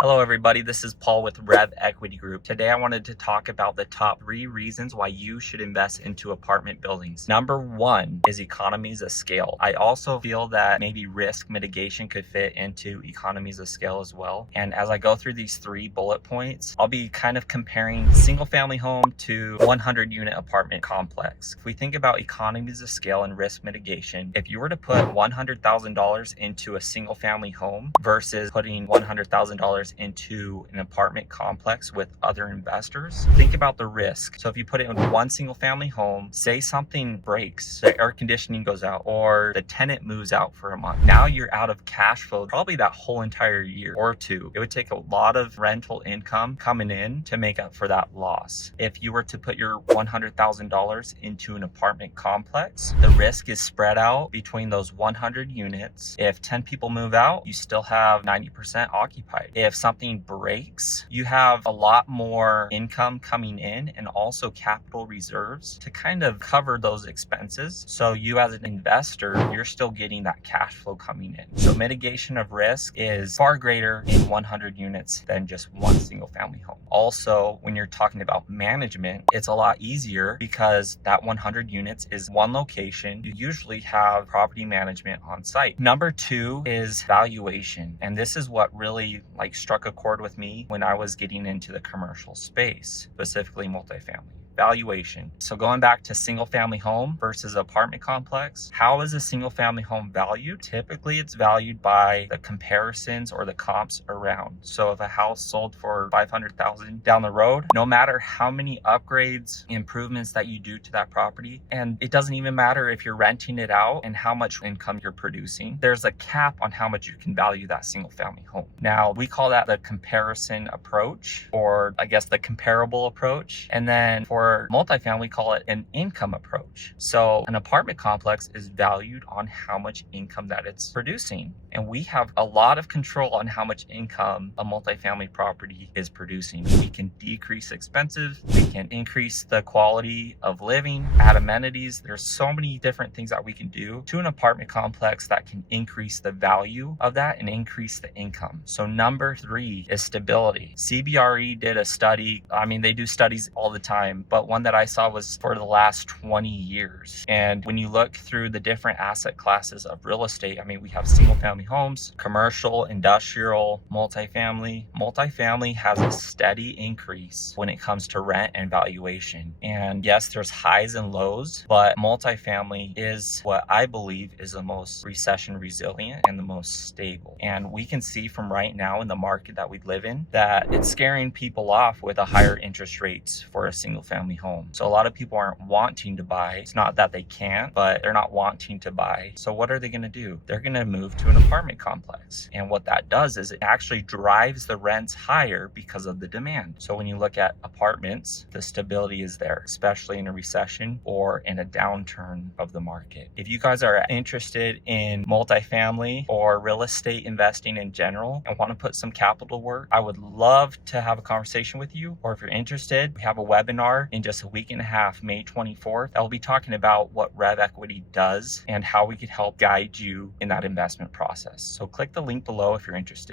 Hello everybody, this is Paul with Rev Equity Group. Today I wanted to talk about the top 3 reasons why you should invest into apartment buildings. Number 1 is economies of scale. I also feel that maybe risk mitigation could fit into economies of scale as well. And as I go through these 3 bullet points, I'll be kind of comparing single family home to 100 unit apartment complex. If we think about economies of scale and risk mitigation, if you were to put $100,000 into a single family home versus putting $100,000 into an apartment complex with other investors, think about the risk. So if you put it in one single family home, say something breaks, the air conditioning goes out or the tenant moves out for a month. Now you're out of cash flow probably that whole entire year or two. It would take a lot of rental income coming in to make up for that loss. If you were to put your $100,000 into an apartment complex, the risk is spread out between those 100 units. If 10 people move out, you still have 90% occupied. If something breaks, you have a lot more income coming in and also capital reserves to kind of cover those expenses. So you as an investor, you're still getting that cash flow coming in. So mitigation of risk is far greater in 100 units than just one single family home. Also, when you're talking about management, it's a lot easier because that 100 units is one location. You usually have property management on site. Number 2 is valuation. And this is what really struck a chord with me when I was getting into the commercial space, specifically multifamily. Valuation. So going back to single family home versus apartment complex, how is a single family home valued? Typically it's valued by the comparisons or the comps around. So if a house sold for $500,000 down the road, no matter how many upgrades, improvements that you do to that property, and it doesn't even matter if you're renting it out and how much income you're producing, there's a cap on how much you can value that single family home. Now we call that the comparison approach, or I guess the comparable approach. And then for multifamily, call it an income approach. So an apartment complex is valued on how much income that it's producing. And we have a lot of control on how much income a multifamily property is producing. We can decrease expenses, we can increase the quality of living, add amenities. There's so many different things that we can do to an apartment complex that can increase the value of that and increase the income. So number 3 is stability. CBRE did a study. I mean, they do studies all the time, but one that I saw was for the last 20 years. And when you look through the different asset classes of real estate, I mean, we have single family homes, commercial, industrial, multifamily. Multifamily has a steady increase when it comes to rent and valuation. And yes, there's highs and lows, but multifamily is what I believe is the most recession resilient and the most stable. And we can see from right now in the market that we live in that it's scaring people off with a higher interest rates for a single family home. So a lot of people aren't wanting to buy. It's not that they can't, but they're not wanting to buy. So what are they going to do? They're going to move to an apartment complex. And what that does is it actually drives the rents higher because of the demand. So when you look at apartments, the stability is there, especially in a recession or in a downturn of the market. If you guys are interested in multifamily or real estate investing in general and want to put some capital work, I would love to have a conversation with you. Or if you're interested, we have a webinar in just a week and a half, May 24th. I will be talking about what Rev Equity does and how we could help guide you in that investment process. So click the link below if you're interested.